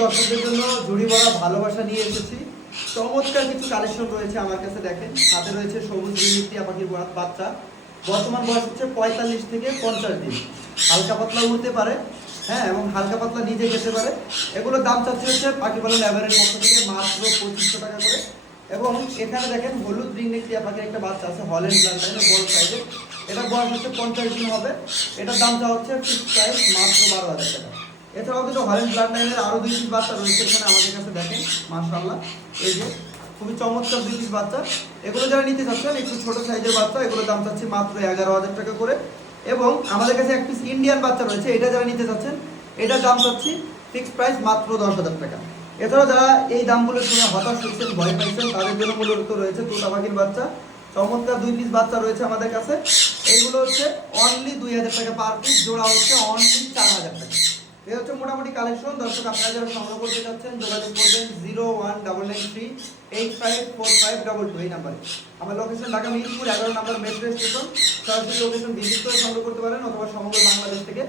দর্শকদের জন্য ঝুড়ি ভরা ভালোবাসা নিয়ে এসেছি। চমৎকার কিছু কালেকশন রয়েছে আমার কাছে, দেখেন। হাতে রয়েছে সবুজ রিমিক টিয়া পাখির বাচ্চা। বর্তমান বয়স হচ্ছে পঁয়তাল্লিশ থেকে পঞ্চাশ দিন। হালকা পাতলা উঠতে পারে হ্যাঁ এবং হালকা পাতলা নিজে খেতে পারে। এগুলোর দাম চাচ্ছে হচ্ছে পাখি পালন ল্যাবারের পক্ষ থেকে মাত্র পঁচিশশো টাকা করে। এবং এখানে দেখেন হলুদ রিংনেক টিয়া পাখির একটা বাচ্চা আছে হল্যান্ড ব্লান্ডাইনের বড় সাইজের এটা বয়স হচ্ছে পঞ্চাশ দিন হবে। এটার দাম দামটা হচ্ছে ফিক্স প্রাইস মাত্র বারো হাজার টাকা। এছাড়াও কিন্তু হল্যান্ড ব্লান্ডাইনের আরও দুই পিস বাচ্চা রয়েছে এখানে আমাদের কাছে দেখেন মাশাল্লাহ এই যে, খুবই চমৎকার দুই পিস বাচ্চা। এগুলো যারা নিতে চাচ্ছেন, একটু ছোট সাইজের বাচ্চা এগুলো দাম চাচ্ছি মাত্র এগারো হাজার টাকা করে। এবং আমাদের কাছে এক পিস ইন্ডিয়ান বাচ্চা রয়েছে, এটা যারা নিতে চাচ্ছেন, এটার দাম চাচ্ছি ফিক্সড প্রাইস মাত্র দশ হাজার টাকা। এছাড়াও যারা এই দামগুলো শুনে হতাশ হচ্ছেন, ভয় পাইছেন, তাদের জন্য মূলত রয়েছে তোতা পাখির বাচ্চা। চমৎকার দুই পিস বাচ্চা রয়েছে আমাদের কাছে। এইগুলো হচ্ছে অনলি দুই হাজার টাকা পার পিস জোড়া হচ্ছে অনলি চার হাজার টাকা। এই হচ্ছে মোটামুটি কালেকশন দর্শক, আপনারা যারা সংগ্রহ করতে চাচ্ছেন, যোগাযোগ করবেন zero one double nine three eight five four five double two এই নাম্বারে। আমার লোকেশন ঢাকা মিরপুর, এগারো নাম্বার মেট্রো স্টেশন সরাসরি লোকেশন ভিজিট করে সংগ্রহ করতে পারেন অথবা সমগ্র বাংলাদেশ থেকে